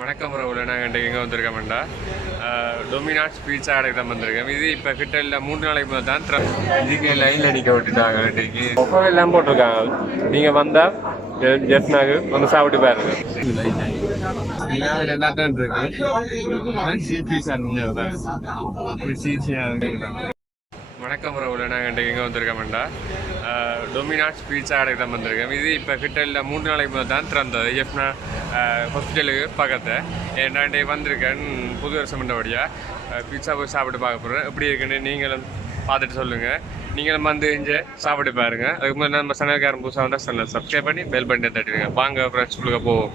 வணக்கம் உறவுல நாங்கள் இன்றைக்கு எங்கே வந்திருக்கோம்டா டொமினாட்ஸ் பீட்சா கடைக்கு தான் வந்திருக்கோம் இது இப்போ கிட்ட இல்லை மூணு நாளைக்கு போது தான் திற- இதுக்கு லைனில் நிற்க விட்டுட்டாங்க இன்றைக்கு. ஒவ்வொரு எல்லாம் போட்டிருக்காங்க. நீங்கள் வந்தால் ஜெஃப்னாக்கு வந்து சாப்பிட்டு பாருங்க. எல்லாத்தையும் இருக்கு வணக்கம் உறவுல நாங்கள் இன்றைக்கு எங்கே வந்திருக்கோம்டா டொமினாட்ஸ் பீட்சா கடைக்கு தான் வந்திருக்கேன் இது இப்போ கிட்ட இல்லை மூணு நாளைக்கு முதல் தான் திறந்தது. எஃப்னா ஹாஸ்பிட்டலுக்கு பக்கத்தை. ஏன்னா இன்றைக்கு வந்திருக்கேன் புது வருஷம் பண்ணபடியாக பீட்சா போய் சாப்பிட்டு பார்க்க போகிறேன் எப்படி இருக்குன்னு நீங்களும் பார்த்துட்டு சொல்லுங்கள் நீங்களும் வந்து இங்கே சாப்பிட்டு பாருங்கள் அதுக்கு முன்னாடி நம்ம சனக்காரன் புதுசாக வந்தால் சேனல் சப்ஸ்கிரைப் பண்ணி பெல் பண்ணி தட்டிடுங்க. வாங்க ஃப்ரெண்ட்ஸ் உங்களுக்கு போவோம்.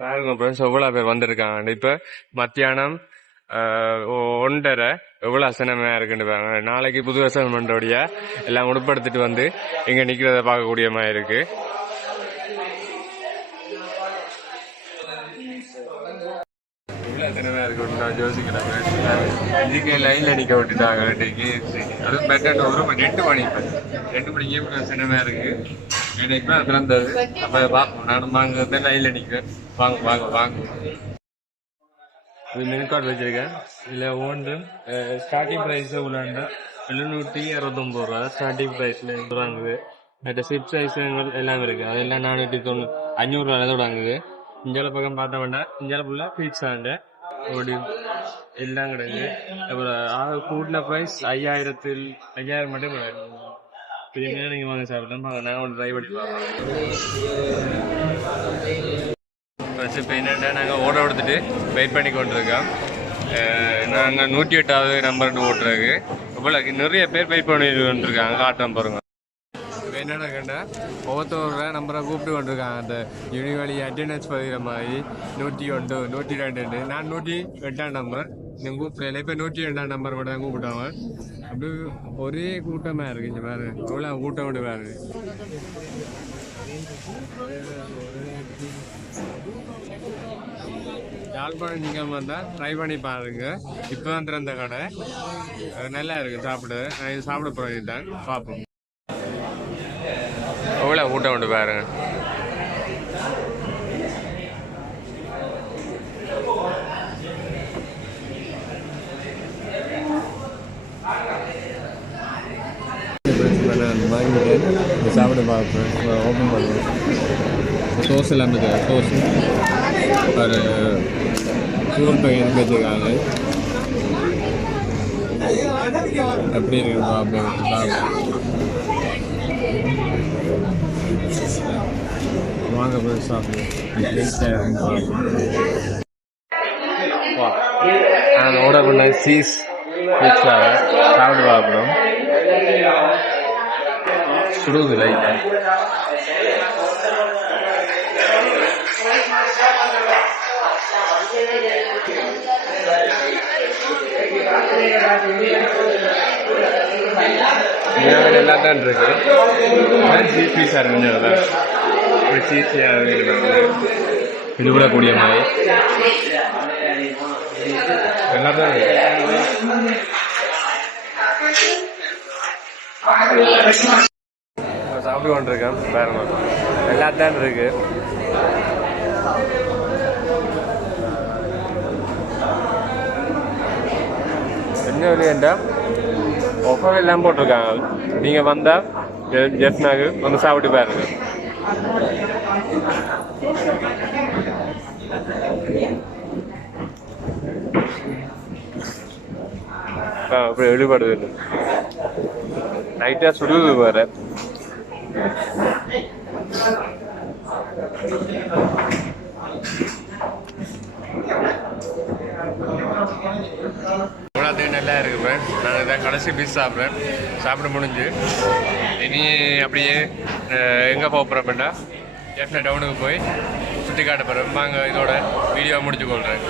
பாருங்க ஃப்ரெண்ட்ஸ் எவ்வளோ பேர் வந்திருக்காங்க. இப்போ மத்தியானம் ஒன்றரை. எவ்வளோ அசனமாக இருக்குன்னு பாருங்க. நாளைக்கு புது வருஷம் எல்லாம் உடுப்படுத்திட்டு வந்து இங்கே நிற்கிறத பார்க்கக்கூடிய மாதிரி இருக்கு. எவ்வளோ அசனமாக இருக்குன்னு நான் யோசிக்கிறேன். இதுக்கு லைனில் நிற்க விட்டுட்டாங்க அதுவும் பெட்டர் ஒரு ரெண்டு மணி இப்போ. ரெண்டு மணிக்கு எவ்வளோ அசனமாக இருக்கு? எனக்கு தான் திறந்தது அப்போ பார்ப்போம். நானும் வாங்க. லைனில் நிற்கிறேன் வாங்க வாங்க வாங்க. இது மெனு கார்டு வச்சிருக்கேன். இதில் ஒன்று ஸ்டார்டிங் ப்ரைஸ் எவ்வளோன்னா எழுநூற்றி அறுபத்தொம்பது ரூபா. ஸ்டார்டிங் ப்ரைஸில் வாங்குது. மற்ற சிப் சைஸுங்கள் எல்லாம் இருக்குது அதெல்லாம் நானூற்றி தொண்ணூ அஞ்சூறுரூவா தொடங்குது வாங்குது. இஞ்சால பக்கம் வேண்டாம் இஞ்சால ஃபுல்லாக பீட்சாண்ட அப்படி எல்லாம் கிடையாது அப்புறம் ஆக கூட்டின ப்ரைஸ் ஐயாயிரத்தில் ஐயாயிரம் மட்டும் கிடையாது பிரியாணி நீங்கள் வாங்க சாப்பிடலாம். வாங்க, நான் ட்ரை பண்ணி பார்க்கலாம் ஃபர்ஸ்ட் இப்போ என்னென்னா நாங்கள் ஓட எடுத்துட்டு வெயிட் பண்ணி கொண்டிருக்கோம். நாங்கள் நூற்றி எட்டாவது நம்பர்னு ஓட்டுறதுக்கு இப்போ நிறைய பேர் வெயிட் பண்ணி கொண்டிருக்காங்க காட்டுறோம் பாருங்க. இப்போ என்னென்ன கேட்டா நம்பரை கூப்பிட்டு கொண்டிருக்காங்க. அந்த யூனிவர்லி அட்டெண்டன்ஸ் பதிகிற மாதிரி நூற்றி ஒன்று நூற்றி ரெண்டு நான் நூற்றி எட்டாம் நம்பர் நீங்கள் கூப்பிட்டு இப்போ நூற்றி ரெண்டாம் நம்பர் மட்டும் தான் கூப்பிட்டாங்க. அப்படி ஒரே கூட்டமாக இருக்கு இந்த பாரு. அவ்வளோ கூட்டம் விடுவாரு யாழ்ப்பாணம் நீங்கள் வந்தால் ட்ரை பண்ணி பாருங்கள் இப்போ தான் திறந்த கடை. அது நல்லா இருக்குது சாப்பிட. நான் இது சாப்பிட போகிறேன் தான் பார்ப்போம் எவ்வளோ கூட்டம் உண்டு பாருங்க. சாப்பிட பார்ப்பேன். ஓப்பன் பண்ணுவேன். சோஸ் எல்லாம் இருக்குது சோஸ் ஒரு சூல் பையன் வச்சுருக்காங்க? எப்படி இருக்கு பார்ப்போம் வாங்க போய் சாப்பிடுவோம். நான் ஆர்டர் பண்ண சீஸ் பீட்சா சாப்பிட்டு பார்ப்போம். சுடுது லைட்டாக இதில் தான் இருக்கு சீஸ் பீஸாக இருக்குங்க ஒரு சீஸியாக இது கூட கூடிய மாதிரி. எல்லாம் தான் இருக்கு. சாப்பிட்டு கொண்டிருக்கேன். பாருங்க எல்லாத்தான் இருக்கு. என்ன விலையண்டா ஆஃபர் எல்லாம் போட்டிருக்காங்க. நீங்கள் வந்தால் ஜெஃப்னாக்கு வந்து சாப்பிட்டு பாருங்க. ஆ அப்படி வெளிப்படுது நைட்டாக சுடுது வேறு இவ்வளோத்தையும் நல்லா இருக்கு ஃப்ரெண்ட்ஸ் நான் இதான் கடைசி பீஸ் சாப்பிட்றேன் சாப்பிட முடிஞ்சு இனி அப்படியே எங்கே போக போகிறப்பண்டா எஃப்னா டவுனுக்கு போய் சுற்றி காட்ட போகிறேன் வாங்க இதோட வீடியோ முடிச்சு கொள்கிறேன்